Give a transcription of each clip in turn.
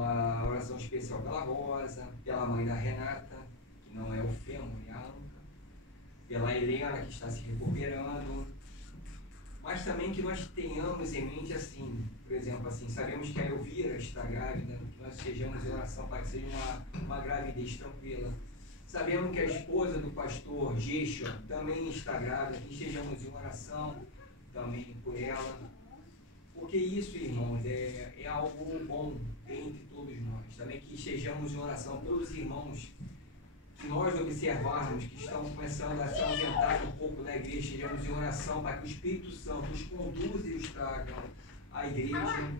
Uma oração especial pela Rosa, pela mãe da Renata, que não é o Fêmur, é a Anca, pela Helena, que está se recuperando, mas também que nós tenhamos em mente assim, por exemplo, assim, sabemos que a Elvira está grávida, que nós estejamos em oração para que seja uma gravidez tranquila. Sabemos que a esposa do pastor Geixo também está grávida, que estejamos em oração também por ela. Porque isso, irmãos, é algo bom entre todos nós. Também que estejamos em oração pelos irmãos que nós observarmos que estão começando a se ausentar um pouco da igreja, estejamos em oração para que o Espírito Santo os conduza e os traga à igreja.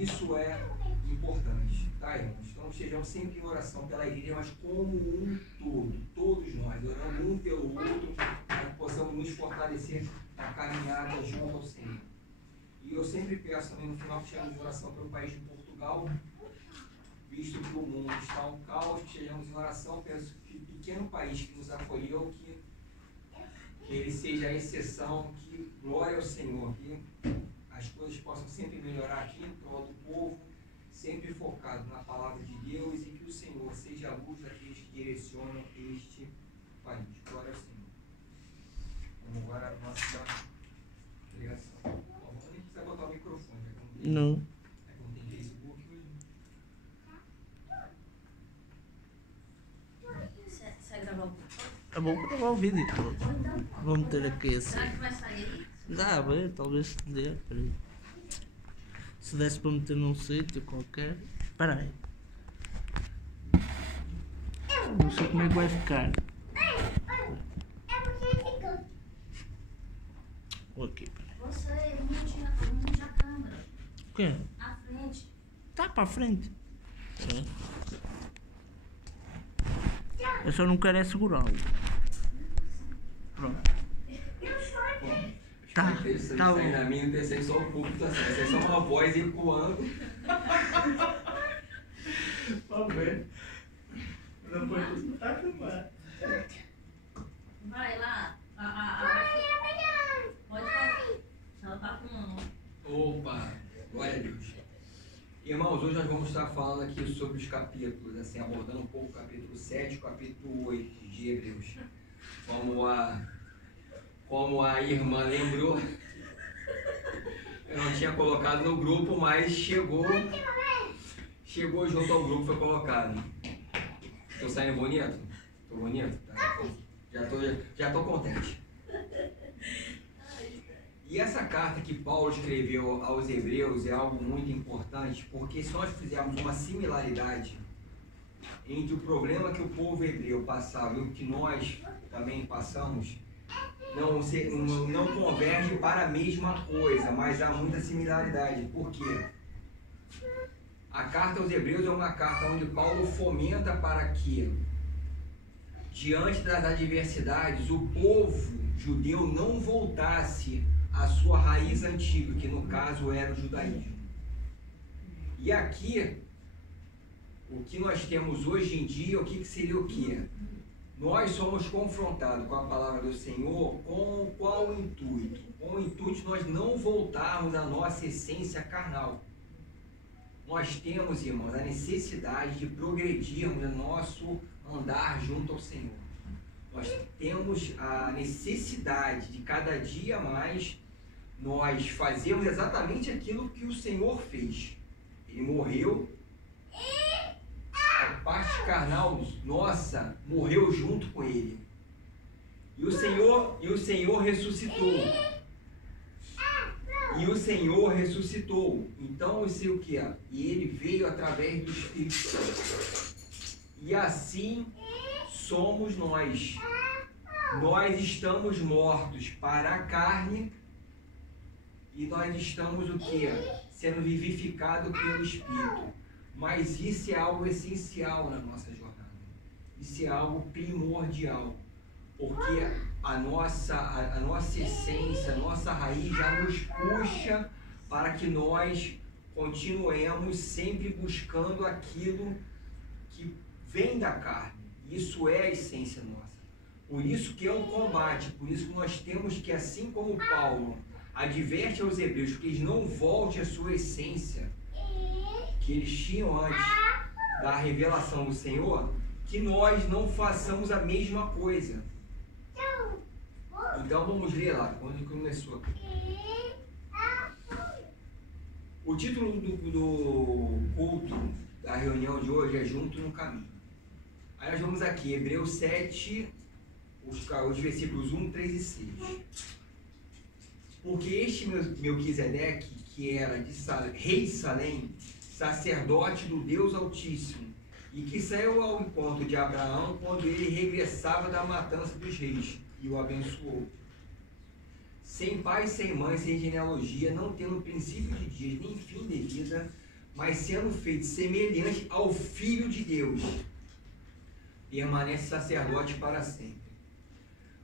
Isso é importante, tá, irmãos? Então estejamos sempre em oração pela igreja, mas como um todo, todos nós, orando um pelo outro, para que possamos nos fortalecer na caminhada junto ao Senhor. E eu sempre peço também no final que estejamos em oração pelo país de Portugal, visto que o mundo está um caos, que estejamos em oração, peço que o pequeno país que nos acolheu, que ele seja a exceção, que glória ao Senhor, que as coisas possam sempre melhorar aqui em prol do povo, sempre focado na palavra de Deus, e que o Senhor seja a luz daqueles que direcionam este país. Glória ao Senhor. Vamos agora a nossa pregação. Vamos nem precisar botar o microfone, não. É que não tem Facebook hoje. Você vai gravar o vídeo? É bom gravar o vídeo todo. Vamos meter aqui assim. Será que vai sair aí? Dá, bem, talvez dê. Peraí. Se desse para meter num sítio qualquer. Espera aí. Não sei como é que vai ficar. Ou aqui, peraí. Você mude a câmera. O quê? À frente. Tá para a frente. Eu só não quero é segurá-lo. Pronto. Tá, Isso tá aí bom. na minha não tem só o público, tá certo. Isso é só uma voz ecoando. Vamos ver. Não pode estar filmando. Vai lá. Pode falar. Ela tá com... Opa, glória a Deus. Irmãos, hoje nós vamos estar falando aqui sobre os capítulos, assim, abordando um pouco o capítulo 7 e o capítulo 8 de Hebreus. Como a irmã lembrou, eu não tinha colocado no grupo, mas chegou junto ao grupo, foi colocado. Tô saindo bonito? Tô bonito? Tá. Já tô contente. E essa carta que Paulo escreveu aos Hebreus é algo muito importante, porque se nós fizermos uma similaridade entre o problema que o povo hebreu passava e o que nós também passamos, não converge para a mesma coisa, mas há muita similaridade. Por quê? A carta aos Hebreus é uma carta onde Paulo fomenta para que, diante das adversidades, o povo judeu não voltasse à sua raiz antiga, que no caso era o judaísmo. E aqui, o que nós temos hoje em dia, o que seria o quê? Nós somos confrontados com a palavra do Senhor com qual intuito? Com o intuito de nós não voltarmos à nossa essência carnal. Nós temos, irmãos, a necessidade de progredirmos no nosso andar junto ao Senhor. Nós temos a necessidade de cada dia mais nós fazermos exatamente aquilo que o Senhor fez. Ele morreu, a parte carnal nossa morreu junto com ele. E o Senhor ressuscitou. E o Senhor ressuscitou. Então, eu sei o que é. E ele veio através do Espírito Santo. E assim somos nós. Nós estamos mortos para a carne e nós estamos o que? Sendo vivificados pelo Espírito. Mas isso é algo essencial na nossa jornada. Isso é algo primordial. Porque a nossa essência, a nossa raiz já nos puxa para que nós continuemos sempre buscando aquilo que vem da carne. Isso é a essência nossa. Por isso que é um combate, por isso que nós temos que, assim como Paulo adverte aos hebreus que eles não voltem à sua essência, que eles tinham antes da revelação do Senhor, que nós não façamos a mesma coisa. Então vamos ler lá, quando começou aqui. O título do culto da reunião de hoje é Junto no Caminho. Aí nós vamos aqui, Hebreus 7, os versículos 1, 3 e 6. Porque este Melquisedeque, que era rei de Salém, sacerdote do Deus Altíssimo, e que saiu ao encontro de Abraão quando ele regressava da matança dos reis, e o abençoou. Sem pai, sem mãe, sem genealogia, não tendo princípio de dias, nem fim de vida, mas sendo feito semelhante ao Filho de Deus, permanece sacerdote para sempre.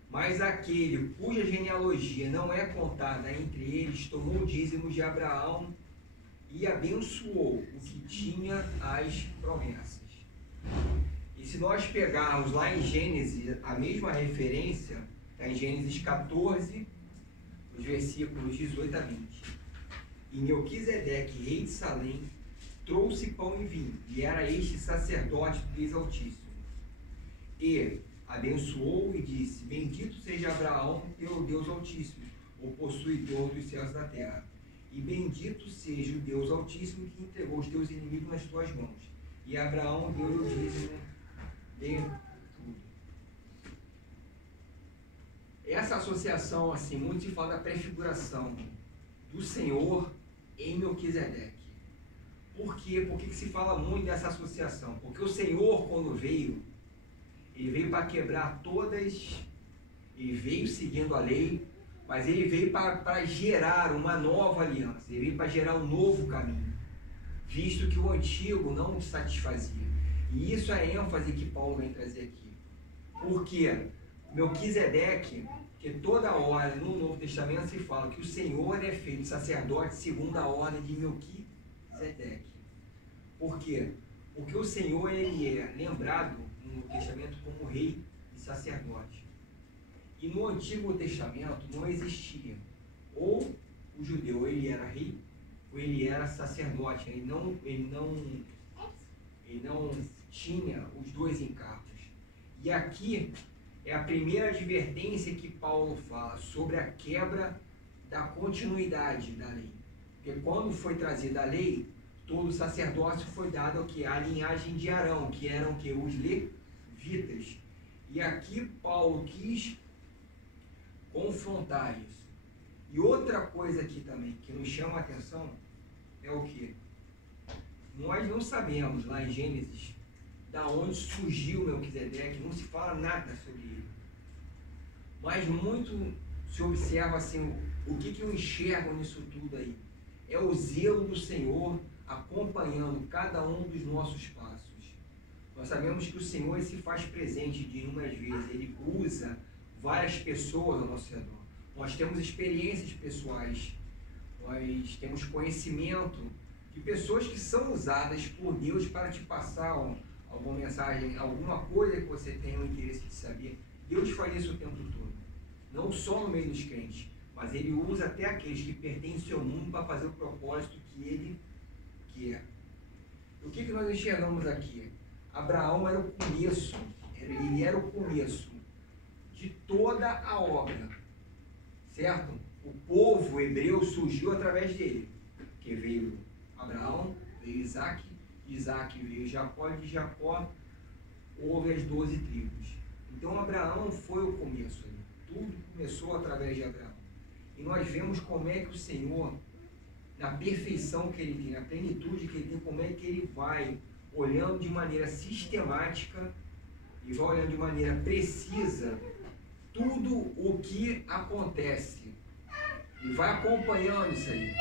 Mas aquele cuja genealogia não é contada entre eles, tomou dízimos de Abraão e abençoou o que tinha as promessas. E se nós pegarmos lá em Gênesis a mesma referência, está em Gênesis 14, os versículos 18 a 20. E Melquisedeque, rei de Salém, trouxe pão e vinho, e era este sacerdote do Deus Altíssimo. E abençoou e disse: Bendito seja Abraão pelo Deus Altíssimo, o possuidor dos céus e da terra. E bendito seja o Deus Altíssimo que entregou os teus inimigos nas tuas mãos. E Abraão deu-lhe o dízimo de tudo. Essa associação, assim, muito se fala da prefiguração do Senhor em Melquisedeque. Por quê? Por que se fala muito dessa associação? Porque o Senhor, quando veio, ele veio para quebrar todas, ele veio seguindo a lei, mas ele veio para gerar uma nova aliança, ele veio para gerar um novo caminho, visto que o antigo não satisfazia. E isso é a ênfase que Paulo vem trazer aqui. Por quê? Melquisedeque, que toda hora no Novo Testamento se fala que o Senhor é feito sacerdote segundo a ordem de Melquisedeque. Por quê? Porque o Senhor, ele é lembrado no Novo Testamento como rei e sacerdote. E no Antigo Testamento não existia. Ou o judeu ele era rei, ou ele era sacerdote. Ele não tinha os dois encargos. E aqui é a primeira advertência que Paulo fala sobre a quebra da continuidade da lei. Porque quando foi trazida a lei, todo o sacerdócio foi dado ao que? A linhagem de Arão, que eram que? Os levitas. E aqui Paulo quis confrontar isso. E outra coisa aqui também que nos chama a atenção é o que? Nós não sabemos lá em Gênesis da onde surgiu Melquisedeque, não se fala nada sobre ele. Mas muito se observa assim, o que eu enxergo nisso tudo aí? É o zelo do Senhor acompanhando cada um dos nossos passos. Nós sabemos que o Senhor se faz presente de inúmeras vezes, ele usa várias pessoas ao nosso redor. Nós temos experiências pessoais, nós temos conhecimento de pessoas que são usadas por Deus para te passar alguma mensagem, alguma coisa que você tenha o interesse de saber. Deus faz isso o tempo todo, não só no meio dos crentes, mas ele usa até aqueles que pertencem ao mundo para fazer o propósito que ele quer. O que nós enxergamos aqui? Abraão era o começo, ele era o começo de toda a obra, certo? O povo hebreu surgiu através dele, que veio Abraão, veio Isaac, de Isaac veio Jacó, e de Jacó houve as 12 tribos. Então Abraão foi o começo, tudo começou através de Abraão. E nós vemos como é que o Senhor, na perfeição que ele tem, na plenitude que ele tem, como é que ele vai olhando de maneira sistemática e vai olhando de maneira precisa tudo o que acontece e vai acompanhando isso aí.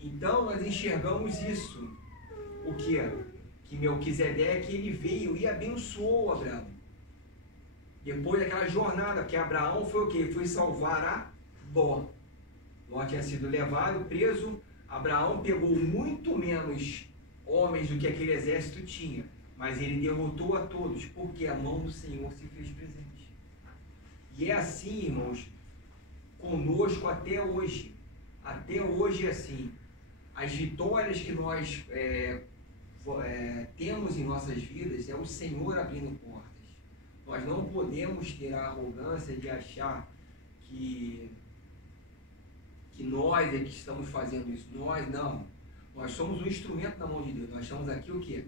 Então nós enxergamos isso, o que é? Que Melquisedeque ele veio e abençoou Abraão. Depois daquela jornada, que Abraão foi o quê? Ele foi salvar a Ló. Ló tinha sido levado, preso. Abraão pegou muito menos homens do que aquele exército tinha, mas ele derrotou a todos, porque a mão do Senhor se fez presente. E é assim, irmãos, conosco até hoje. Até hoje é assim. as vitórias que nós temos em nossas vidas é o Senhor abrindo portas. Nós não podemos ter a arrogância de achar que nós é que estamos fazendo isso. Nós não. Nós somos um instrumento na mão de Deus. Nós estamos aqui o quê?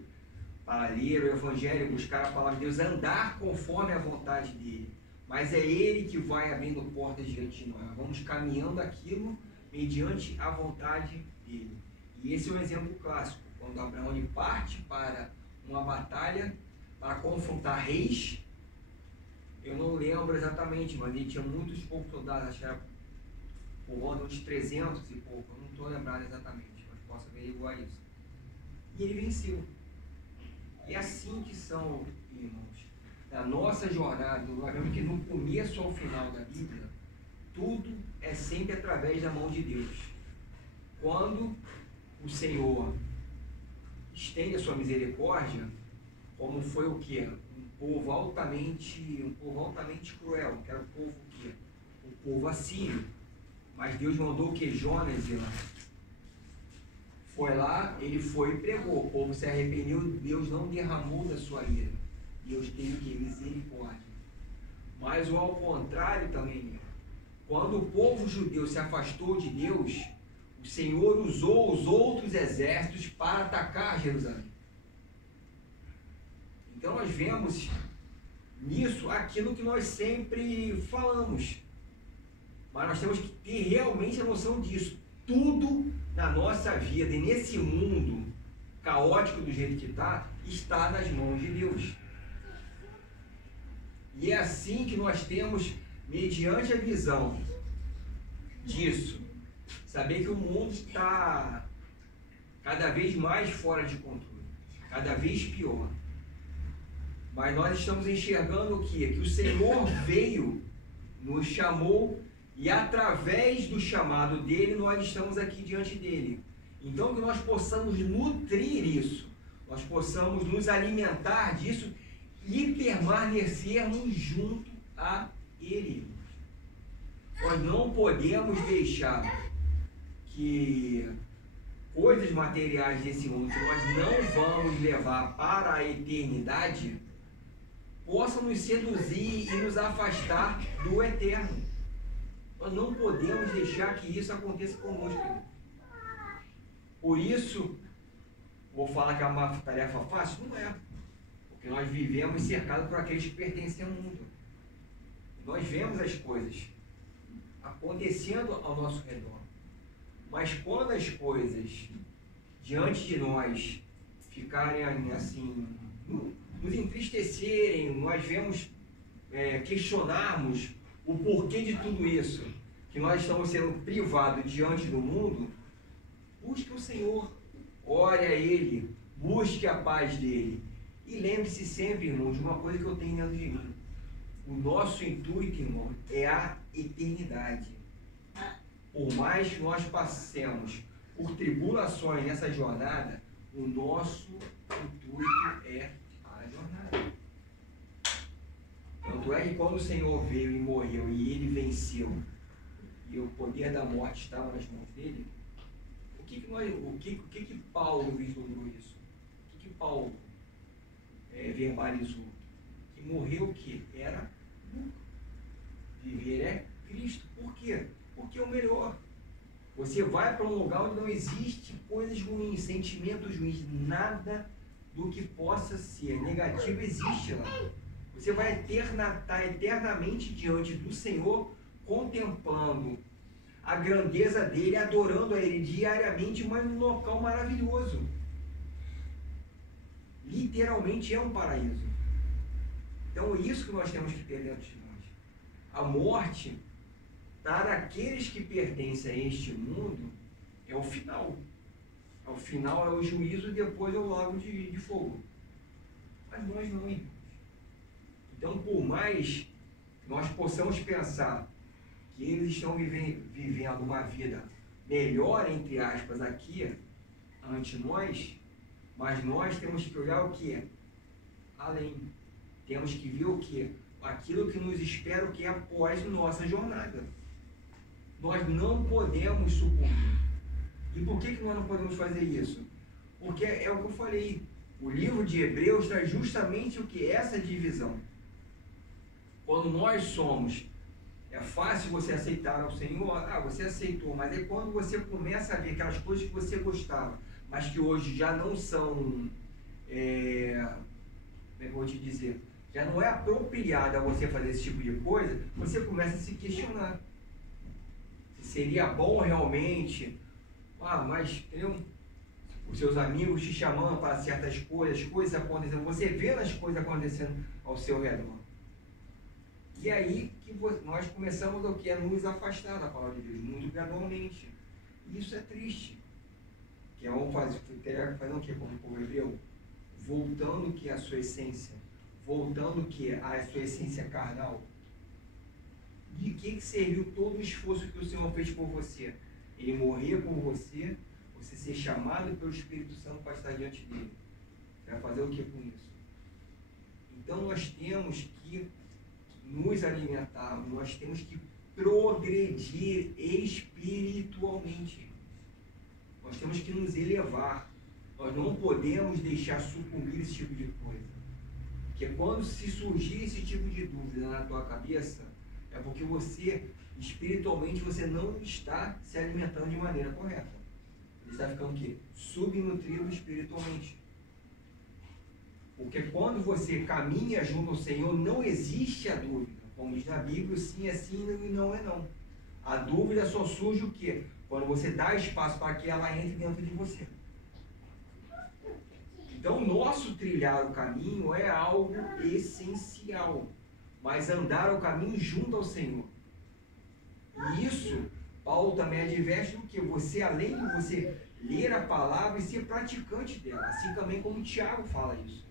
Para ler o Evangelho, buscar a palavra de Deus, andar conforme a vontade dEle. Mas é Ele que vai abrindo portas diante de nós. Nós vamos caminhando aquilo mediante a vontade dEle. E esse é um exemplo clássico. Quando Abraão ele parte para uma batalha, para confrontar reis, eu não lembro exatamente, mas ele tinha muitos poucos soldados, acho que era por volta de 300 e pouco, eu não estou lembrado exatamente, mas posso averiguar isso. E ele venceu. É assim que são, irmãos, na nossa jornada, nós vemos que no começo ao final da Bíblia, tudo é sempre através da mão de Deus. Quando o Senhor estende a sua misericórdia, como foi o quê? Um povo altamente cruel, que era o povo o quê? O povo assírio. Mas Deus mandou o que? Jonas ir lá. Foi lá, ele foi e pregou. O povo se arrependeu, Deus não derramou da sua ira. Deus teve que misericórdia. Mas o ao contrário também, quando o povo judeu se afastou de Deus, o Senhor usou os outros exércitos para atacar Jerusalém. Então nós vemos nisso aquilo que nós sempre falamos. Mas nós temos que ter realmente a noção disso. Tudo na nossa vida e nesse mundo caótico do jeito que está nas mãos de Deus. E é assim que nós temos, mediante a visão disso, saber que o mundo está cada vez mais fora de controle, cada vez pior. Mas nós estamos enxergando o quê? Que o Senhor veio, nos chamou, e através do chamado dele, nós estamos aqui diante dele. Então que nós possamos nutrir isso, nós possamos nos alimentar disso e permanecermos junto a ele. Nós não podemos deixar que coisas materiais desse mundo que nós não vamos levar para a eternidade possam nos seduzir e nos afastar do eterno. Nós não podemos deixar que isso aconteça conosco. Por isso, vou falar que é uma tarefa fácil? Não é. Porque nós vivemos cercados por aqueles que pertencem ao mundo. Nós vemos as coisas acontecendo ao nosso redor. Mas quando as coisas diante de nós ficarem assim, nos entristecerem, nós vemos questionarmos o porquê de tudo isso, que nós estamos sendo privados diante do mundo, busque o Senhor, ore a Ele, busque a paz dEle. E lembre-se sempre, irmãos, de uma coisa que eu tenho dentro de mim. O nosso intuito, irmão, é a eternidade. Por mais que nós passemos por tribulações nessa jornada, o nosso intuito é a jornada. Tanto é que quando o Senhor veio e morreu e ele venceu, e o poder da morte estava nas mãos dele, o que Paulo vislumbrou isso? O que Paulo verbalizou? Que morreu o que? Era lucro. Viver é Cristo. Por quê? Porque é o melhor. Você vai para um lugar onde não existe coisas ruins, sentimentos ruins, nada do que possa ser negativo existe lá. Você vai estar eternamente diante do Senhor, contemplando a grandeza dele, adorando a ele diariamente, mas num local maravilhoso. Literalmente é um paraíso. Então é isso que nós temos que ter dentro de nós. A morte, para aqueles que pertencem a este mundo, é o final. O final é o juízo e depois é o lago de fogo. Mas nós não, irmãos. Então, por mais que nós possamos pensar que eles estão vivendo uma vida melhor, entre aspas, aqui, ante nós, mas nós temos que olhar o que? Além. Temos que ver o que? Aquilo que nos espera, o que é após nossa jornada. Nós não podemos sucumbir. E por que nós não podemos fazer isso? Porque é o que eu falei. O livro de Hebreus traz justamente o que? Essa divisão. Quando nós somos, é fácil você aceitar ao Senhor, você aceitou, mas é quando você começa a ver aquelas coisas que você gostava, mas que hoje já não são, como é que eu vou te dizer, já não é apropriado a você fazer esse tipo de coisa, você começa a se questionar. Se seria bom realmente, mas entendeu? Os seus amigos te chamando para certas coisas, as coisas acontecendo, você vendo as coisas acontecendo ao seu redor. E aí que nós começamos o que? A nos afastar da palavra de Deus, muito gradualmente. E isso é triste. Que vamos fazer o que como o povo hebreu? Voltando o que é a sua essência, voltando o que é a sua essência carnal. De que serviu todo o esforço que o Senhor fez por você? Ele morrer por você, você ser chamado pelo Espírito Santo para estar diante dele. Você vai fazer o que com isso? Então nós temos que nos alimentar, nós temos que progredir espiritualmente. Nós temos que nos elevar. Nós não podemos deixar sucumbir esse tipo de coisa. Porque quando se surgir esse tipo de dúvida na tua cabeça, é porque você, espiritualmente, você não está se alimentando de maneira correta. Você está ficando o quê? Subnutrido espiritualmente. Porque quando você caminha junto ao Senhor, não existe a dúvida. Como diz na Bíblia, sim é sim e não é não. A dúvida só surge o quê? Quando você dá espaço para que ela entre dentro de você. Então, nosso trilhar o caminho é algo essencial. Mas andar o caminho junto ao Senhor. E isso, Paulo também adverte do que você, além de você ler a palavra e ser praticante dela. Assim também como o Tiago fala isso.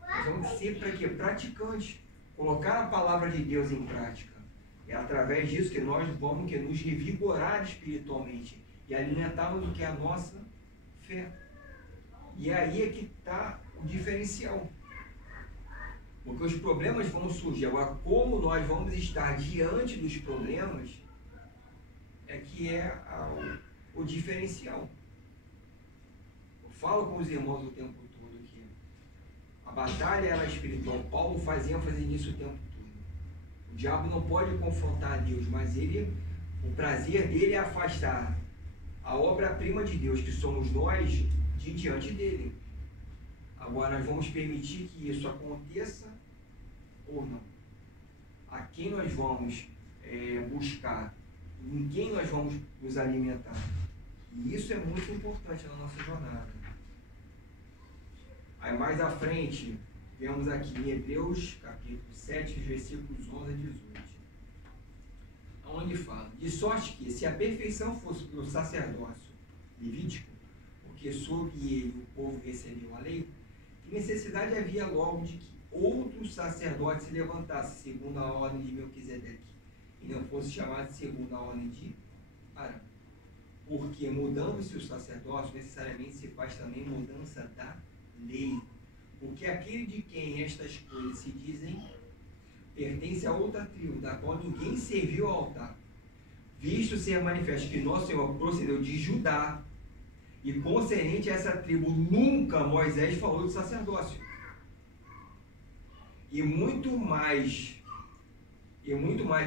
Nós vamos ser para quê? Praticante. Colocar a palavra de Deus em prática. É através disso que nós vamos nos revigorar espiritualmente e alimentarmos o que é a nossa fé. E aí é que está o diferencial. Porque os problemas vão surgir. Agora, como nós vamos estar diante dos problemas, é que é o diferencial. Eu falo com os irmãos o tempo todo que a batalha ela é espiritual. Paulo faz ênfase nisso o tempo todo. O diabo não pode confrontar a Deus, mas o prazer dele é afastar a obra-prima de Deus, que somos nós, de diante dele. Agora, nós vamos permitir que isso aconteça ou não? A quem nós vamos buscar? Em quem nós vamos nos alimentar? E isso é muito importante na nossa jornada. Aí mais à frente, vemos aqui em Hebreus, capítulo 7, versículos 11 a 18. Onde fala: de sorte que, se a perfeição fosse pelo sacerdócio levítico, porque sob ele o povo recebeu a lei, que necessidade havia logo de que outro sacerdote se levantasse segundo a ordem de Melquisedeque, e não fosse chamado segundo a ordem de Arão? Porque mudando-se o sacerdócio, necessariamente se faz também mudança da lei. Porque aquele de quem estas coisas se dizem pertence a outra tribo, da qual ninguém serviu ao altar, visto ser manifesto que nosso Senhor procedeu de Judá, e concernente a essa tribo nunca Moisés falou de sacerdócio. E muito mais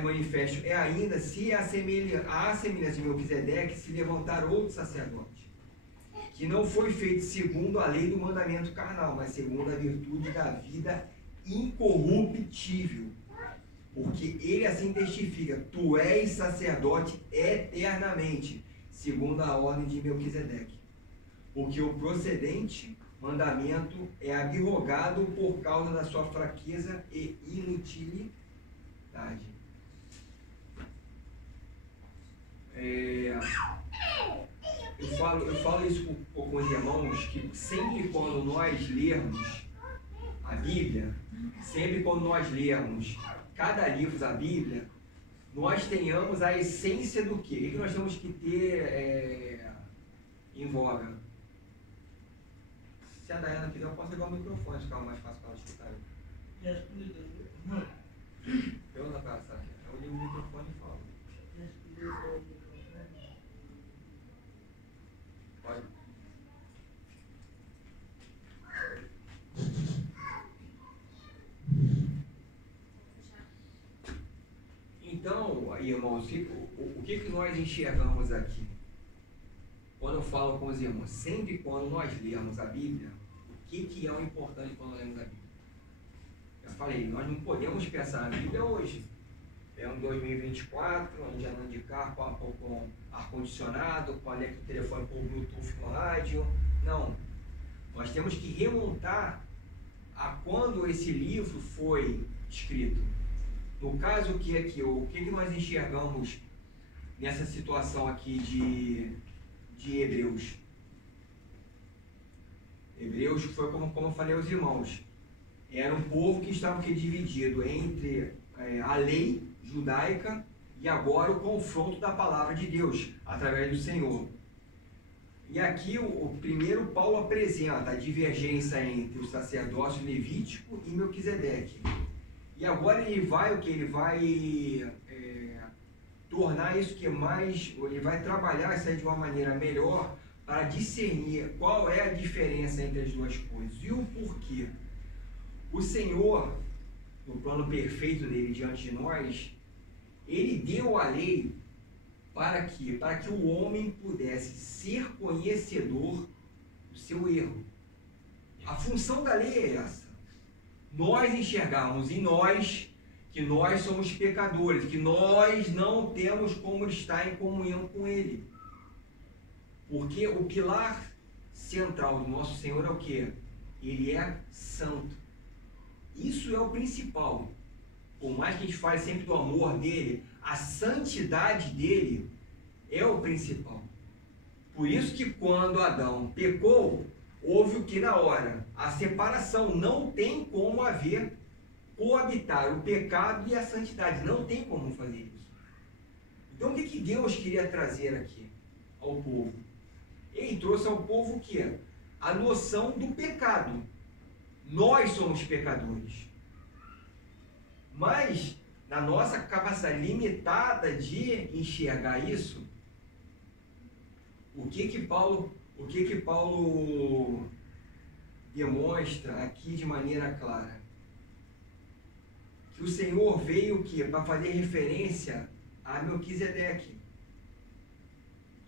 manifesto é ainda se a semelhança de Melquisedeque se levantar outro sacerdote, que não foi feito segundo a lei do mandamento carnal, mas segundo a virtude da vida incorruptível. Porque ele assim testifica: tu és sacerdote eternamente, segundo a ordem de Melquisedeque. Porque o procedente mandamento é abrogado por causa da sua fraqueza e inutilidade. Eu falo isso com os irmãos, que sempre quando nós lermos a Bíblia, sempre quando nós lermos cada livro da Bíblia, nós tenhamos a essência do quê? O que nós temos que ter em voga? Se a Dayana quiser, eu posso pegar o microfone, ficar mais fácil para ela escutar. Eu não faço, eu ligo o microfone e falo. irmãos, o que nós enxergamos aqui? Quando eu falo com os irmãos, sempre quando nós lemos a Bíblia, o que é o importante quando lemos a Bíblia? Eu falei, nós não podemos pensar na Bíblia hoje. É um 2024, onde andando de carro com ar-condicionado, conecta o telefone por Bluetooth no rádio. Não. Nós temos que remontar a quando esse livro foi escrito. No caso, o que nós enxergamos nessa situação aqui de Hebreus? Hebreus foi como eu falei aos irmãos. Era um povo que estava dividido entre a lei judaica e agora o confronto da palavra de Deus através do Senhor. E aqui o primeiro Paulo apresenta a divergência entre o sacerdócio levítico e Melquisedeque. E agora ele vai tornar isso ele vai trabalhar isso aí de uma maneira melhor para discernir qual é a diferença entre as duas coisas e o porquê. O Senhor, no plano perfeito dele diante de nós, ele deu a lei para que o homem pudesse ser conhecedor do seu erro. A função da lei é essa. Nós enxergarmos em nós que nós somos pecadores, que nós não temos como estar em comunhão com Ele. Porque o pilar central do nosso Senhor é o quê? Ele é santo. Isso é o principal. Por mais que a gente fale sempre do amor dele, a santidade dele é o principal. Por isso que quando Adão pecou, houve o que na hora? A separação. Não tem como haver coabitar o pecado e a santidade. Não tem como fazer isso. Então o que Deus queria trazer aqui ao povo? Ele trouxe ao povo o quê? A noção do pecado. Nós somos pecadores. Mas, na nossa capacidade limitada de enxergar isso, o que Paulo demonstra aqui de maneira clara? Que o Senhor veio para fazer referência a Melquisedeque.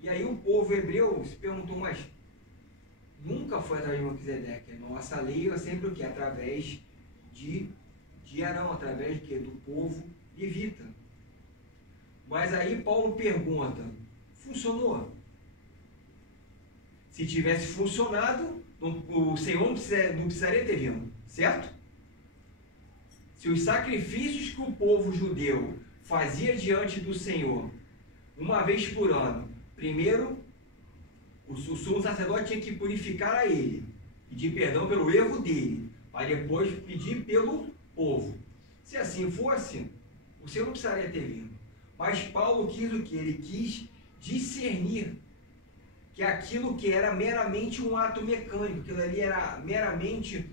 E aí o povo hebreu se perguntou, mas nunca foi através de Melquisedeque. Nossa lei é sempre o quê? Através de Arão, através do povo levita. Mas aí Paulo pergunta, funcionou? Se tivesse funcionado, o Senhor não precisaria ter vindo, certo? Se os sacrifícios que o povo judeu fazia diante do Senhor, uma vez por ano, primeiro, o sumo sacerdote tinha que purificar a ele, pedir perdão pelo erro dele, para depois pedir pelo povo. Se assim fosse, o Senhor não precisaria ter vindo. Mas Paulo quis o que? Ele quis discernir que aquilo que era meramente um ato mecânico, aquilo ali era meramente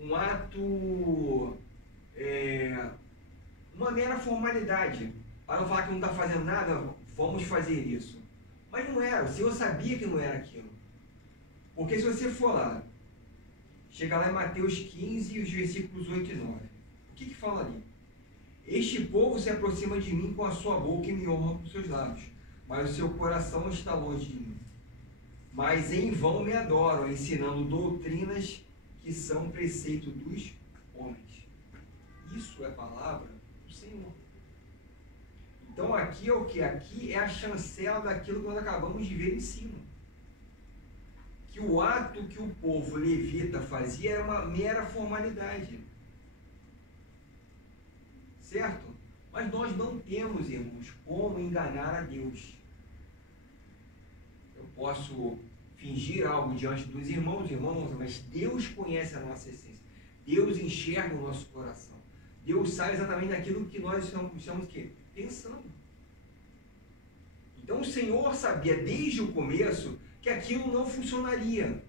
um ato, uma mera formalidade. Para não falar que não está fazendo nada, vamos fazer isso. Mas não era, o Senhor sabia que não era aquilo. Porque se você for lá, chega lá em Mateus 15, os versículos 8 e 9. O que fala ali? Este povo se aproxima de mim com a sua boca e me honra com seus lábios, mas o seu coração está longe de mim. Mas em vão me adoram, ensinando doutrinas que são preceito dos homens. Isso é palavra do Senhor. Então aqui é o que? Aqui é a chancela daquilo que nós acabamos de ver em cima. Que o ato que o povo levita fazia era uma mera formalidade. Certo? Mas nós não temos, irmãos, como enganar a Deus. Eu posso fingir algo diante dos irmãos, mas Deus conhece a nossa essência. Deus enxerga o nosso coração. Deus sabe exatamente daquilo que nós estamos pensando. Então o Senhor sabia desde o começo que aquilo não funcionaria.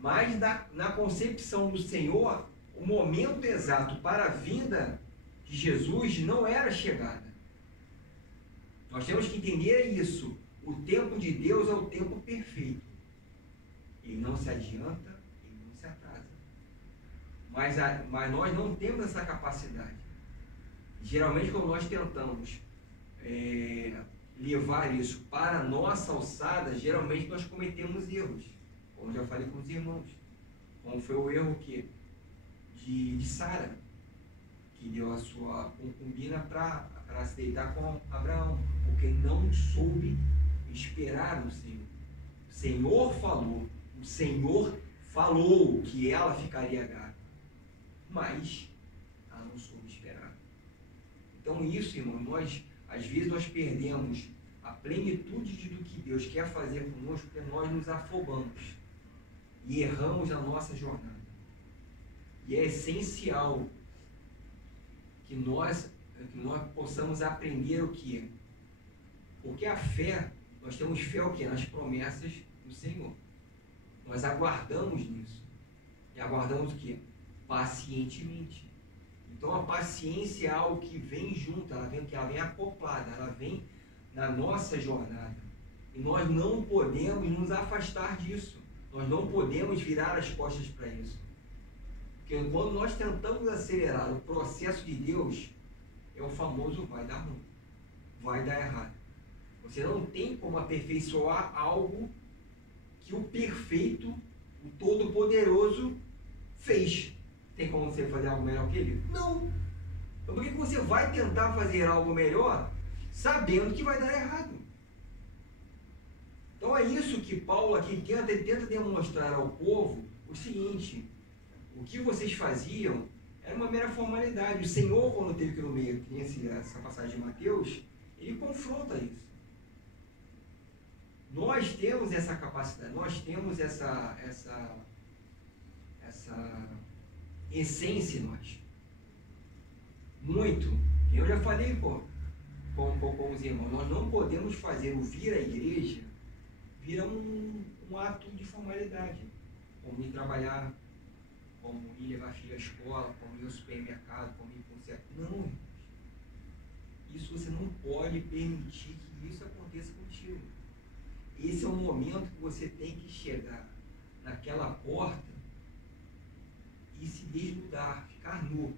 Mas na concepção do Senhor, o momento exato para a vinda de Jesus não era chegada. Nós temos que entender isso. O tempo de Deus é o tempo perfeito. Ele não se adianta, ele não se atrasa. Mas nós não temos essa capacidade. Geralmente, quando nós tentamos levar isso para a nossa alçada, geralmente nós cometemos erros, como eu já falei com os irmãos, como foi o erro de Sara, que deu a sua concubina para se deitar com Abraão, porque não soube esperar no Senhor. O Senhor falou que ela ficaria grávida, mas ela não soube esperar. Então isso, irmão, às vezes nós perdemos a plenitude do que Deus quer fazer conosco, porque nós nos afobamos e erramos na nossa jornada. E é essencial que nós possamos aprender o que é. Porque a fé, nós temos fé o quê? Nas promessas do Senhor. Nós aguardamos nisso. E aguardamos o quê? Pacientemente. Então a paciência é algo que vem junto, ela vem acoplada, ela vem na nossa jornada. E nós não podemos nos afastar disso. Nós não podemos virar as costas para isso. Porque quando nós tentamos acelerar o processo de Deus, é o famoso vai dar ruim, vai dar errado. Você não tem como aperfeiçoar algo que o perfeito, o todo-poderoso fez. Tem como você fazer algo melhor que ele? Não. Então por que você vai tentar fazer algo melhor sabendo que vai dar errado? Então é isso que Paulo aqui tenta demonstrar ao povo o seguinte: o que vocês faziam era uma mera formalidade. O Senhor, quando teve aqui no meio, que nem essa passagem de Mateus, ele confronta isso. Nós temos essa capacidade, nós temos essa essência em nós. Muito. Eu já falei com os irmãos, nós não podemos fazer o vir à igreja vira um ato de formalidade. Como ir trabalhar, como ir levar filho à escola, como ir ao supermercado, como ir consertar. Não, irmãos. Isso você não pode permitir que isso aconteça contigo. Esse é o momento que você tem que chegar naquela porta e se desnudar, ficar nu.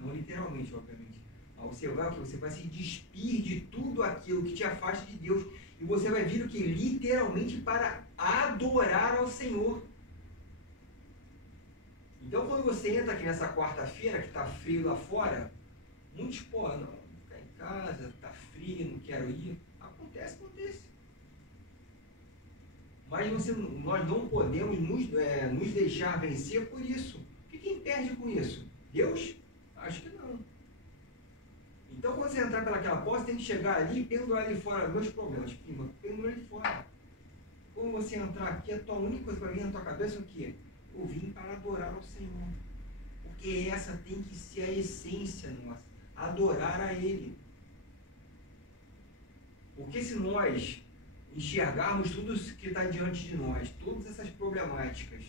Não literalmente, obviamente. Mas você vai o quê? Você vai se despir de tudo aquilo que te afasta de Deus. E você vai vir o quê? Literalmente para adorar ao Senhor. Então quando você entra aqui nessa quarta-feira, que está frio lá fora, muitos, não, vou ficar em casa, está frio, não quero ir. Acontece. Mas nós não podemos nos deixar vencer por isso. O que impede com isso? Deus? Acho que não. Então, quando você entrar pelaquela porta, você tem que chegar ali e pendurar ali fora meus problemas. Prima, pendura ali fora. Quando você entrar aqui, a tua única coisa que vai vir na tua cabeça é o quê? Eu vim para adorar ao Senhor. Porque essa tem que ser a essência nossa. Adorar a Ele. Porque se nós enxergarmos tudo que está diante de nós, todas essas problemáticas,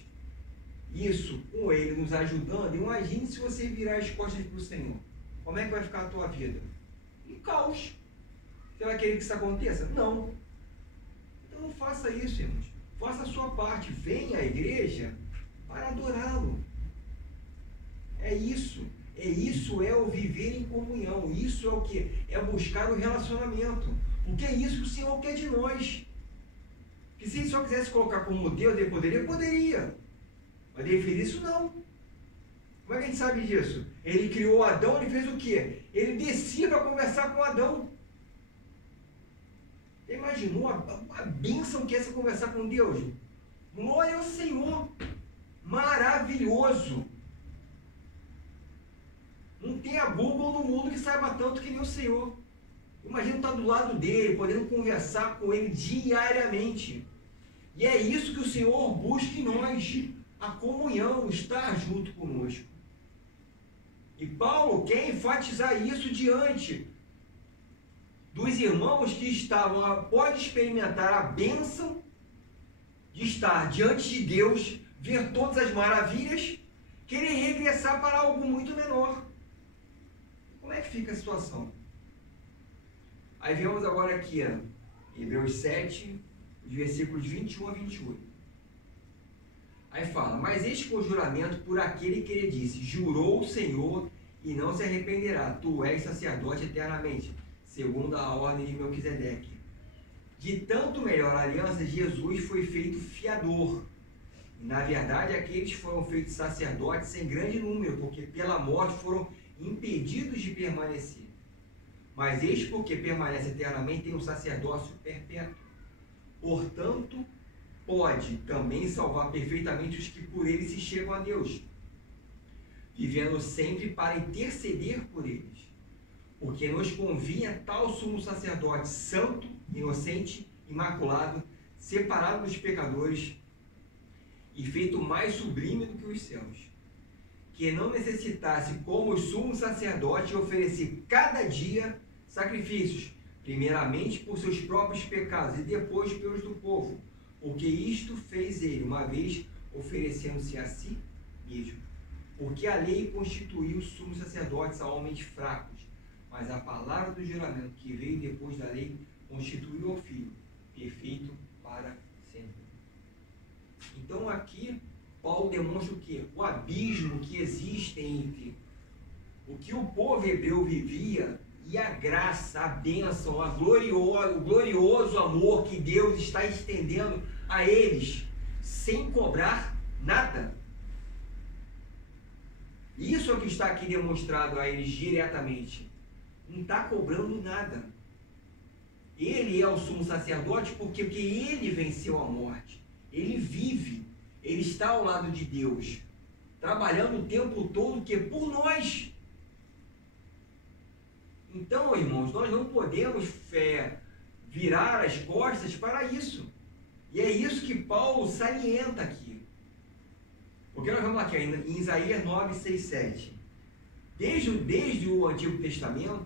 isso com Ele nos ajudando, imagine se você virar as costas para o Senhor. Como é que vai ficar a tua vida? Em caos. Você vai querer que isso aconteça? Não. Então não faça isso, irmãos. Faça a sua parte. Venha à igreja para adorá-lo. É isso. Isso é o viver em comunhão. Isso é o que? É buscar o relacionamento. Porque é isso que o Senhor quer de nós. Que se ele só quisesse colocar como Deus, ele poderia? Poderia. Mas ele fez isso não. Como é que a gente sabe disso? Ele criou Adão, ele fez o quê? Ele descia para conversar com Adão. Você imaginou a bênção que é essa conversar com Deus? Glória ao Senhor. Maravilhoso. Não tem a Google no mundo que saiba tanto que nem o Senhor. Imagina estar do lado dele, podendo conversar com ele diariamente. E é isso que o Senhor busca em nós. A comunhão, estar junto conosco. E Paulo quer enfatizar isso diante dos irmãos que estavam, após experimentar a bênção de estar diante de Deus, ver todas as maravilhas, querer regressar para algo muito menor. Como é que fica a situação? Aí vemos agora aqui, Hebreus 7, os versículos 21 a 28. Aí fala, mas este conjuramento por aquele que ele disse, jurou o Senhor e não se arrependerá, tu és sacerdote eternamente. segundo a ordem de Melquisedeque. De tanto melhor aliança, Jesus foi feito fiador. E, na verdade, aqueles foram feitos sacerdotes em grande número, porque pela morte foram impedidos de permanecer. Mas eis porque permanece eternamente tem um sacerdócio perpétuo. Portanto, pode também salvar perfeitamente os que por ele se chegam a Deus, vivendo sempre para interceder por eles. Porque nos convinha tal sumo sacerdote santo, inocente, imaculado, separado dos pecadores e feito mais sublime do que os céus, que não necessitasse, como sumo sacerdote, oferecer cada dia sacrifícios, primeiramente por seus próprios pecados e depois pelos do povo, porque isto fez ele, uma vez oferecendo-se a si mesmo. Porque a lei constituiu sumos sacerdotes a homens fracos, mas a palavra do juramento que veio depois da lei constituiu ao Filho, perfeito para sempre. Então aqui Paulo demonstra o quê? O abismo que existe entre o que o povo hebreu vivia e a graça, a bênção, o glorioso amor que Deus está estendendo a eles, sem cobrar nada. Isso é o que está aqui demonstrado a eles diretamente. Não está cobrando nada. Ele é o sumo sacerdote porque ele venceu a morte. Ele vive. Ele está ao lado de Deus, trabalhando o tempo todo que por nós. Então, irmãos, nós não podemos virar as costas para isso. E é isso que Paulo salienta aqui. Porque nós vamos aqui em Isaías 9, 6, 7. Desde o Antigo Testamento,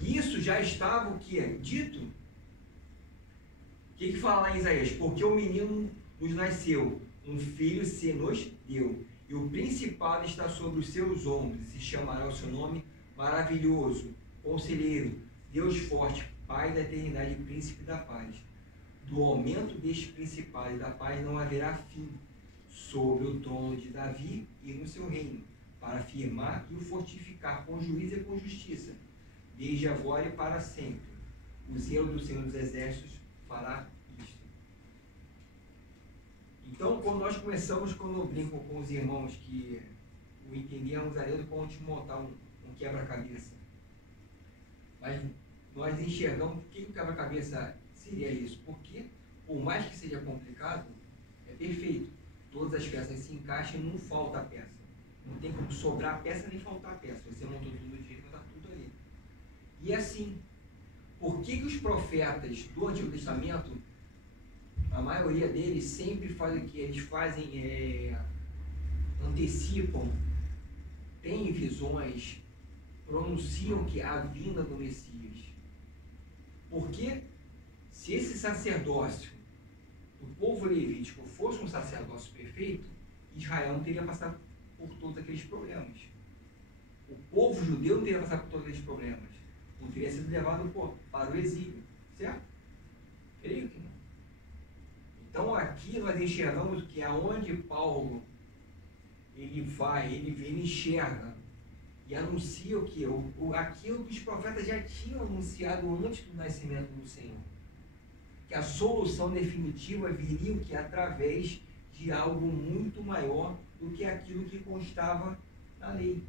isso já estava o que? Dito. O que fala lá em Isaías? Porque o menino nos nasceu, um filho se nos deu, e o principado está sobre os seus ombros, se chamará o seu nome maravilhoso, conselheiro, Deus forte, Pai da eternidade e príncipe da paz. Do aumento deste principado e da paz não haverá fim, sobre o trono de Davi e no seu reino, para afirmar e o fortificar com juízo e com justiça, desde agora e para sempre. O zelo do Senhor dos Exércitos fará isto. Então, quando eu brinco com os irmãos que o entendemos ali como te montar um quebra-cabeça. Mas nós enxergamos o que o quebra-cabeça seria isso. Porque, por mais que seja complicado, é perfeito. Todas as peças se encaixam e não falta a peça. Não tem como sobrar peça nem faltar peça. Você montou tudo direito, vai estar tudo ali. E assim, por que os profetas do Antigo Testamento, a maioria deles sempre fazem o que? Eles antecipam, têm visões, pronunciam que a vinda do Messias. Porque se esse sacerdócio do povo levítico fosse um sacerdócio perfeito, Israel não teria passado por todos aqueles problemas. O povo judeu não teria passado por todos aqueles problemas. Não teria sido levado para o exílio. Certo? Creio que não. Então aqui nós enxergamos que aonde Paulo ele vai, ele enxerga e anuncia o que? Aquilo que os profetas já tinham anunciado antes do nascimento do Senhor. Que a solução definitiva viria o que? Através de algo muito maior do que aquilo que constava na lei.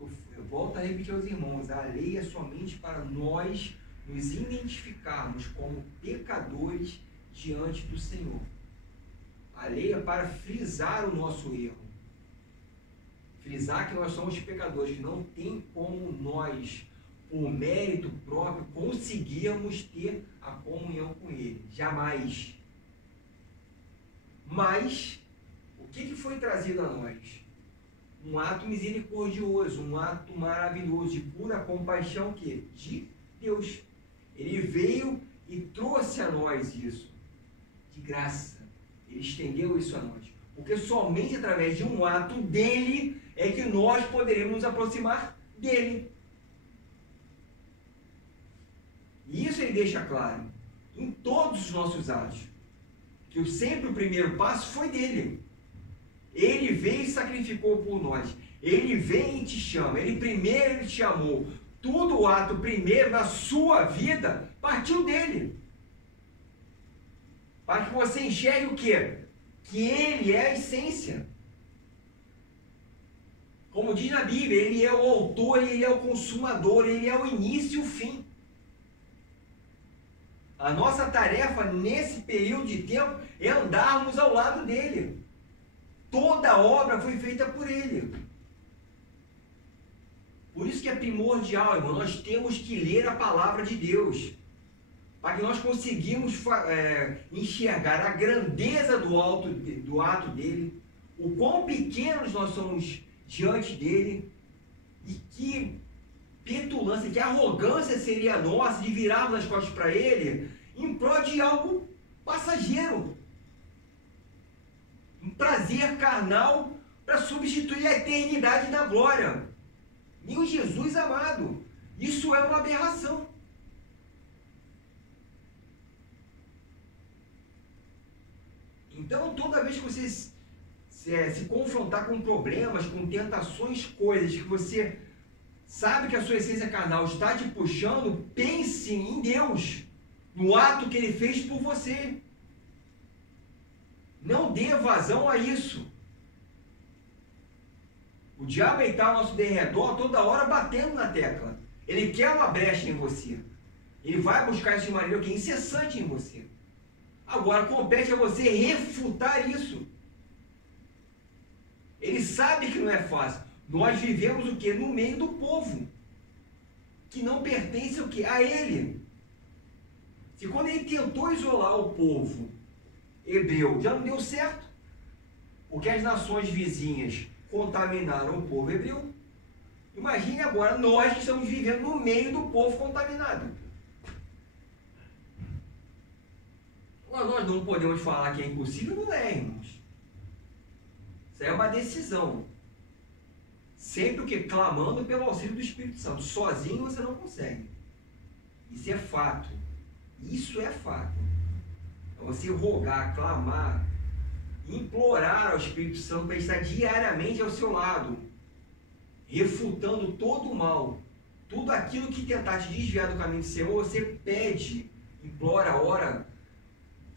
Eu volto a repetir aos irmãos, a lei é somente para nós nos identificarmos como pecadores diante do Senhor. A lei é para frisar o nosso erro. Frisar que nós somos pecadores, que não tem como nós, por mérito próprio, conseguirmos ter a comunhão com Ele. Jamais. Mas, o que foi trazido a nós? Um ato misericordioso, um ato maravilhoso, de pura compaixão que? De Deus. Ele veio e trouxe a nós isso, de graça. Ele estendeu isso a nós. Porque somente através de um ato dele é que nós poderemos nos aproximar dele. E isso ele deixa claro em todos os nossos atos. Que sempre o primeiro passo foi dele. Ele veio e sacrificou por nós. Ele vem e te chama. Ele primeiro te chamou. Tudo o ato primeiro na sua vida partiu dele. Para que você enxergue o quê? Que ele é a essência. Como diz na Bíblia, ele é o autor, ele é o consumador, ele é o início e o fim. A nossa tarefa nesse período de tempo é andarmos ao lado dele. Toda a obra foi feita por ele. Por isso que é primordial, irmão, nós temos que ler a palavra de Deus, para que nós conseguimos enxergar a grandeza do ato dele, o quão pequenos nós somos diante dele, e que petulância, que arrogância seria nossa de virarmos as costas para ele em prol de algo passageiro, um prazer carnal para substituir a eternidade da glória. Meu Jesus amado, isso é uma aberração. Então, toda vez que você se confrontar com problemas, com tentações, coisas que você sabe que a sua essência carnal está te puxando, pense em Deus, no ato que Ele fez por você. Não dê vazão a isso. O diabo está ao nosso derredor toda hora batendo na tecla. Ele quer uma brecha em você. Ele vai buscar isso de maneira que é incessante em você. Agora compete a você refutar isso. Ele sabe que não é fácil. Nós vivemos o quê? No meio do povo, que não pertence o quê? A ele. Se quando ele tentou isolar o povo hebreu, já não deu certo, porque as nações vizinhas contaminaram o povo hebreu. Imagine agora nós que estamos vivendo no meio do povo contaminado. Mas nós não podemos falar que é impossível, não é, irmãos. Isso é uma decisão. Sempre o que? Clamando pelo auxílio do Espírito Santo. Sozinho você não consegue. Isso é fato. Isso é fato. É você rogar, clamar, implorar ao Espírito Santo para estar diariamente ao seu lado, refutando todo o mal, tudo aquilo que tentar te desviar do caminho do Senhor, você pede, implora, ora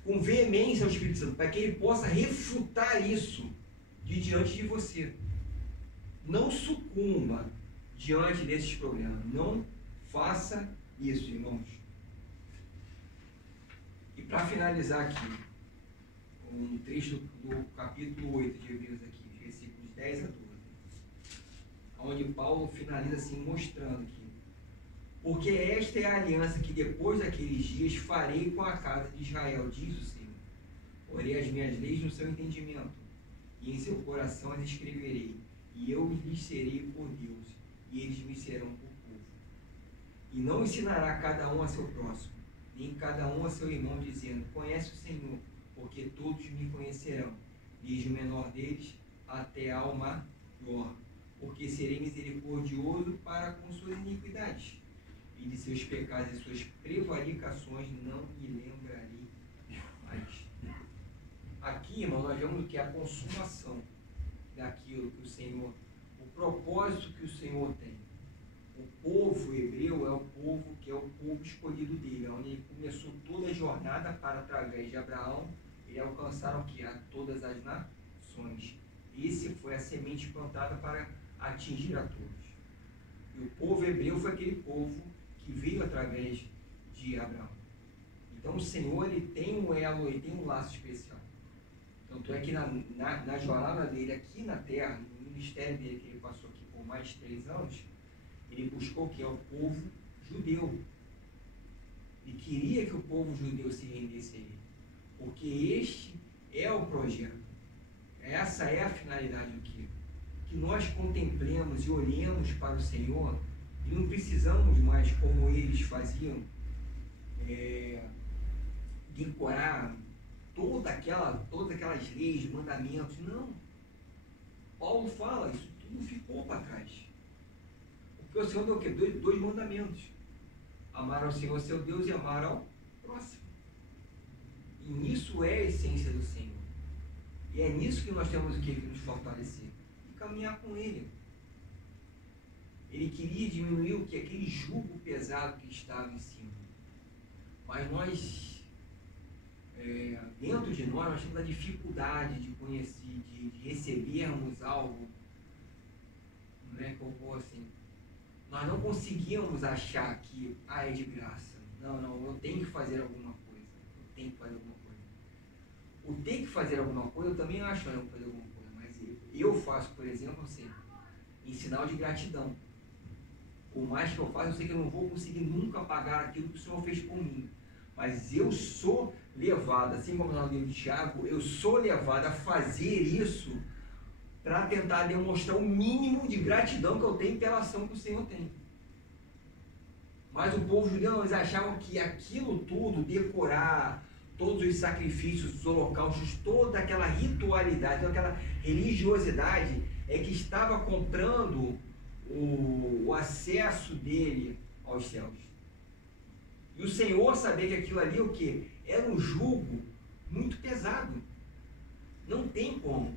com veemência ao Espírito Santo, para que ele possa refutar isso de diante de você. Não sucumba diante desses problemas. Não faça isso, irmãos. E para finalizar aqui, um trecho do capítulo 8 de Hebreus aqui, versículos 10 a 12, onde Paulo finaliza assim, mostrando que porque esta é a aliança que depois daqueles dias farei com a casa de Israel, diz o Senhor. Porei as minhas leis no seu entendimento, e em seu coração as escreverei, e eu lhes serei por Deus, e eles me serão por povo. E não ensinará cada um a seu próximo, nem cada um a seu irmão, dizendo, conhece o Senhor, porque todos me conhecerão, desde o menor deles até ao maior, porque serei misericordioso para com suas iniquidades, e de seus pecados e suas prevaricações não me lembrarei mais. Aqui, irmão, nós vemos que é a consumação daquilo que o Senhor, o propósito que o Senhor tem. O povo hebreu é o povo que é o povo escolhido dele, onde ele começou toda a jornada para, através de Abraão, ele alcançar o que? A todas as nações. Esse foi a semente plantada para atingir a todos. E o povo hebreu foi aquele povo que veio através de Abraão. Então o Senhor, ele tem um elo, ele tem um laço especial. Tanto é que na jornada dele aqui na terra, no ministério dele, que ele passou aqui por mais de 3 anos, ele buscou que é o povo judeu. E queria que o povo judeu se rendesse a ele. Porque este é o projeto. Essa é a finalidade do que nós contemplemos e olhemos para o Senhor e não precisamos mais, como eles faziam, decorar todas aquelas leis, mandamentos. Não. Paulo fala, isso tudo ficou para trás. Porque o Senhor deu o quê? Dois mandamentos. Amar ao Senhor, seu Deus, e amar ao próximo. E nisso é a essência do Senhor. E é nisso que nós temos o que nos fortalecer. E caminhar com Ele. Ele queria diminuir o que? Aquele jugo pesado que estava em cima. Mas nós, dentro de nós temos a dificuldade de conhecer, de recebermos algo, né, que eu vou assim, nós não conseguimos achar que, é de graça. Não, eu tenho que fazer alguma coisa. Eu tenho que fazer alguma coisa. O ter que fazer alguma coisa, eu também acho que eu tenho que fazer alguma coisa. Mas eu faço, por exemplo, assim, em sinal de gratidão. Por mais que eu faça, eu sei que eu não vou conseguir nunca pagar aquilo que o Senhor fez por mim. Mas eu sou levado, assim como no livro de Tiago, eu sou levado a fazer isso para tentar demonstrar o mínimo de gratidão que eu tenho pela ação que o Senhor tem. Mas o povo judeu, eles achavam que aquilo tudo, decorar todos os sacrifícios, os holocaustos, toda aquela ritualidade, toda aquela religiosidade, é que estava comprando o acesso dele aos céus. E o Senhor sabia que aquilo ali, o quê? Era um jugo muito pesado. Não tem como.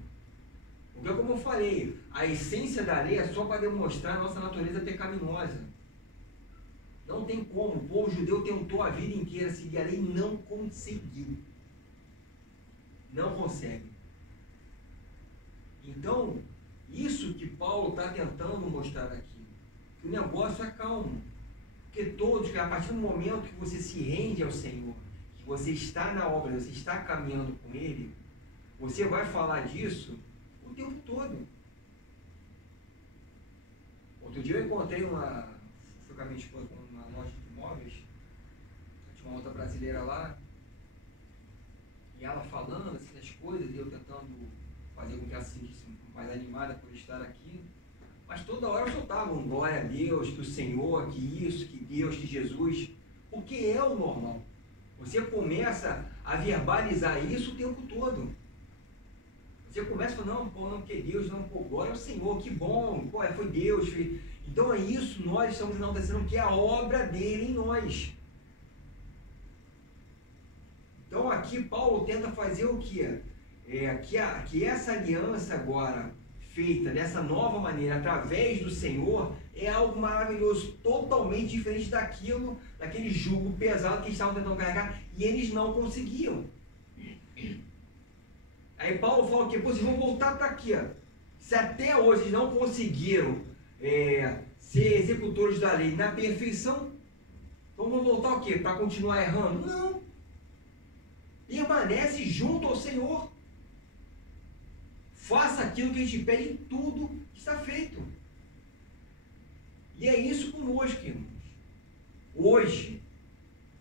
Porque, como eu falei, a essência da lei é só para demonstrar a nossa natureza pecaminosa. Não tem como. O povo judeu tentou a vida inteira seguir a lei e não conseguiu. Não consegue. Então, isso que Paulo está tentando mostrar aqui, que o negócio é calmo. Porque todos, que a partir do momento que você se rende ao Senhor, que você está na obra, você está caminhando com Ele, você vai falar disso o tempo todo. Outro dia eu encontrei fui com a minha esposa numa loja de imóveis, tinha uma outra brasileira lá, e ela falando assim das coisas, e eu tentando fazer com que ela se sentisse mais animada por estar aqui, mas toda hora eu soltava um glória a Deus, que o Senhor, que isso, que Deus, que Jesus, porque é o normal. Você começa a verbalizar isso o tempo todo. Você começa a falar, não, porque Deus, não, glória ao Senhor, que bom, foi Deus. Então é isso, nós estamos enaltecendo que é a obra dele em nós. Então aqui Paulo tenta fazer o quê? Que essa aliança agora, feita dessa nova maneira, através do Senhor, é algo maravilhoso, totalmente diferente daquele jugo pesado que eles estavam tentando carregar, e eles não conseguiam. Aí Paulo fala que vocês vão voltar para aqui. Se até hoje eles não conseguiram ser executores da lei na perfeição, então vão voltar o quê? Para continuar errando? Não. Permanece junto ao Senhor. Faça aquilo que a gente pede em tudo que está feito. E é isso conosco, irmãos. Hoje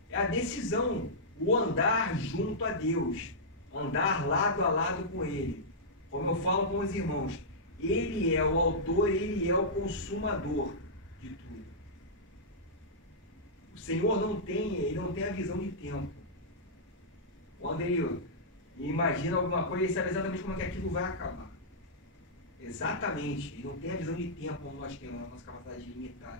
é a decisão, o andar junto a Deus, andar lado a lado com Ele. Como eu falo com os irmãos, Ele é o autor, Ele é o consumador de tudo. O Senhor Ele não tem a visão de tempo. Quando Ele imagina alguma coisa, Ele sabe exatamente como é que aquilo vai acabar. Exatamente. Ele não tem a visão de tempo como nós temos, a nossa capacidade limitada.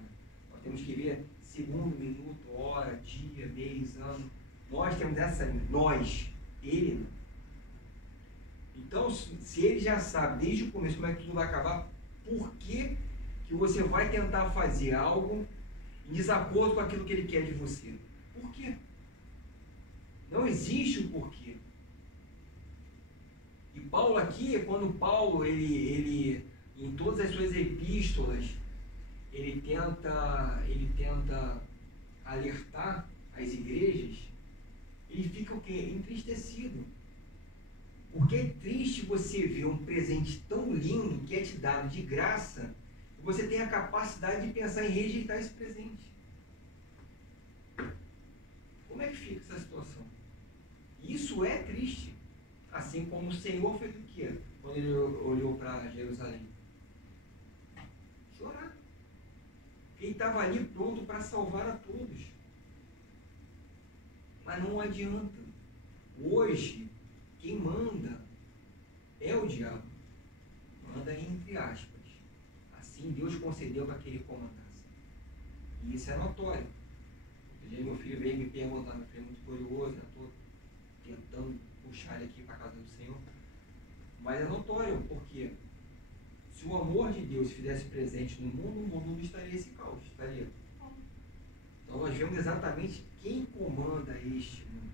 Nós temos que ver segundo, minuto, hora, dia, mês, ano. Nós temos essa linha. Nós. Ele não. Então, se Ele já sabe desde o começo como é que tudo vai acabar, por que você vai tentar fazer algo em desacordo com aquilo que Ele quer de você? Por quê? Não existe o porquê. E Paulo aqui, quando Paulo, ele em todas as suas epístolas, ele tenta alertar as igrejas, ele fica o quê? Entristecido. Porque é triste você ver um presente tão lindo que é te dado de graça, e você tem a capacidade de pensar em rejeitar esse presente. Como é que fica essa situação? Isso é triste. Assim como o Senhor fez o quê? Quando Ele olhou para Jerusalém? Chorar. Ele estava ali pronto para salvar a todos. Mas não adianta. Hoje, quem manda é o diabo. Manda entre aspas. Assim Deus concedeu para que ele comandasse. E isso é notório. Meu filho veio me perguntar, meu filho é muito curioso, eu estou tentando puxar ele aqui para a casa do Senhor. Mas é notório, porque se Se o amor de Deus se fizesse presente no mundo não estaria esse caos, estaria. Então nós vemos exatamente quem comanda este mundo,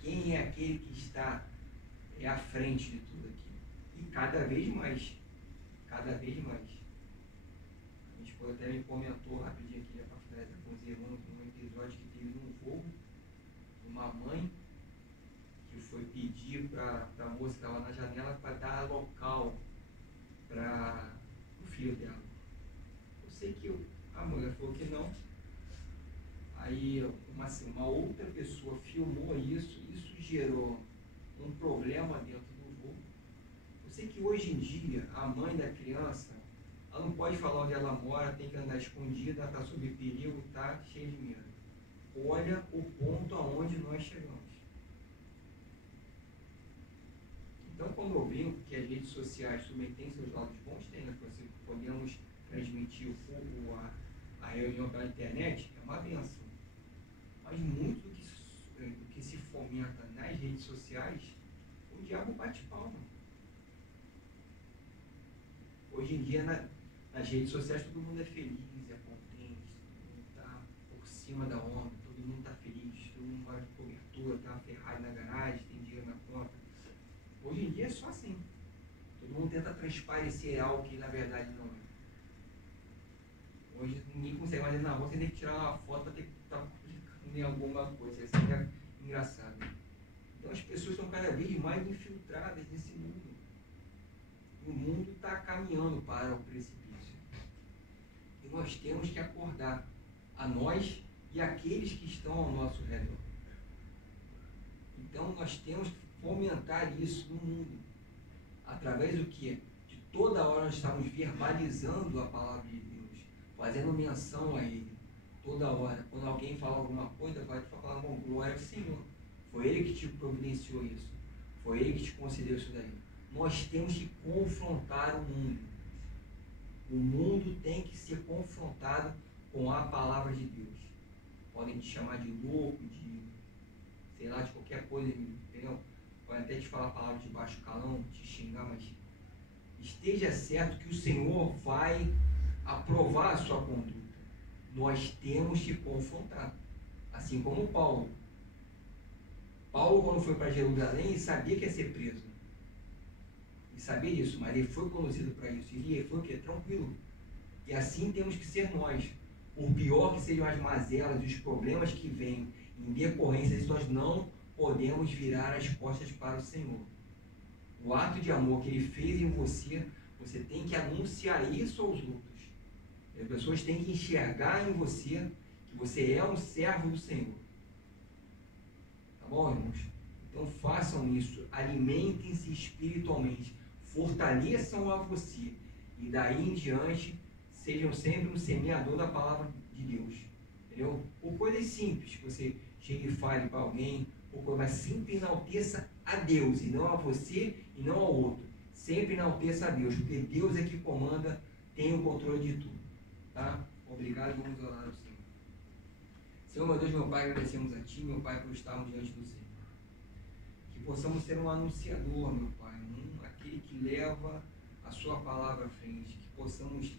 quem é aquele que está à frente de tudo aqui. E cada vez mais. A minha esposa até me comentou rapidinho aqui, para finalizar com os irmãos, num episódio que teve num voo, uma mãe que foi pedir para a moça que estava na janela para dar local para o filho dela. Eu sei que a mulher falou que não. Aí uma outra pessoa filmou isso gerou um problema dentro do voo. Eu sei que hoje em dia a mãe da criança, ela não pode falar onde ela mora, tem que andar escondida, está sob perigo, está cheia de medo. Olha o ponto aonde nós chegamos. Então, quando eu brinco que as redes sociais também têm seus lados bons, tem, né? Podemos transmitir a reunião pela internet, é uma benção. Mas muito do que se fomenta nas redes sociais, o diabo bate palma. Hoje em dia, nas redes sociais, todo mundo é feliz, é contente, todo mundo está por cima da onda, todo mundo está feliz, todo mundo mora de cobertura, tem uma Ferrari na garagem, tem dinheiro na conta. Hoje em dia é só assim. Todo mundo tenta transparecer algo que na verdade não é. Hoje ninguém consegue mais ir na rua, você tem que tirar uma foto para ter que estar publicando em alguma coisa. Isso é engraçado. Então as pessoas estão cada vez mais infiltradas nesse mundo. O mundo está caminhando para o precipício. E nós temos que acordar a nós e aqueles que estão ao nosso redor. Então nós temos que fomentar isso no mundo. Através do que? De toda hora nós estamos verbalizando a palavra de Deus, fazendo menção a Ele. Toda hora. Quando alguém fala alguma coisa, vai falar com glória ao Senhor. Foi Ele que te providenciou isso. Foi Ele que te concedeu isso daí. Nós temos que confrontar o mundo. O mundo tem que ser confrontado com a palavra de Deus. Podem te chamar de louco, de sei lá, de qualquer coisa, entendeu? Pode até te falar a palavra de baixo calão, te xingar, mas esteja certo que o Senhor vai aprovar a sua conduta. Nós temos que confrontar. Assim como Paulo. Paulo, quando foi para Jerusalém, ele sabia que ia ser preso. Ele sabia disso, mas ele foi conduzido para isso. E ele foi o quê? Tranquilo. E assim temos que ser nós. Por pior que sejam as mazelas e os problemas que vêm em decorrência disso, nós não podemos virar as costas para o Senhor. O ato de amor que Ele fez em você, você tem que anunciar isso aos outros. As pessoas têm que enxergar em você que você é um servo do Senhor. Tá bom, irmãos? Então façam isso, alimentem-se espiritualmente, fortaleçam a você e daí em diante sejam sempre um semeador da palavra de Deus. Entendeu? Por coisas simples, que você chegue e fale para alguém, mas sempre enalteça a Deus e não a você e não ao outro. Sempre enalteça a Deus, porque Deus é que comanda, tem o controle de tudo. Tá? Obrigado, vamos orar ao Senhor. Senhor, meu Deus, meu Pai, agradecemos a Ti, meu Pai, por estarmos diante do Senhor. Que possamos ser um anunciador, meu Pai, aquele que leva a Sua palavra à frente, que possamos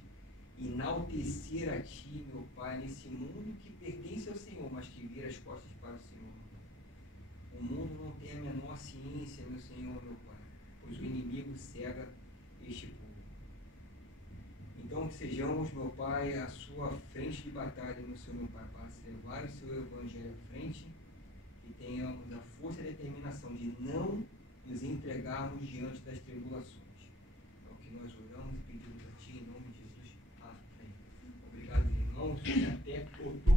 enaltecer a Ti, meu Pai, nesse mundo que pertence ao Senhor, mas que vira as costas para o Senhor. O mundo não tem a menor ciência, meu Senhor, meu Pai, pois o inimigo cega este povo. Então, que sejamos, meu Pai, a Sua frente de batalha, meu Senhor, meu Pai, para levar o Seu Evangelho à frente e tenhamos a força e a determinação de não nos entregarmos diante das tribulações. É o que nós oramos e pedimos a Ti, em nome de Jesus. Amém. Obrigado, irmãos, e até outubro.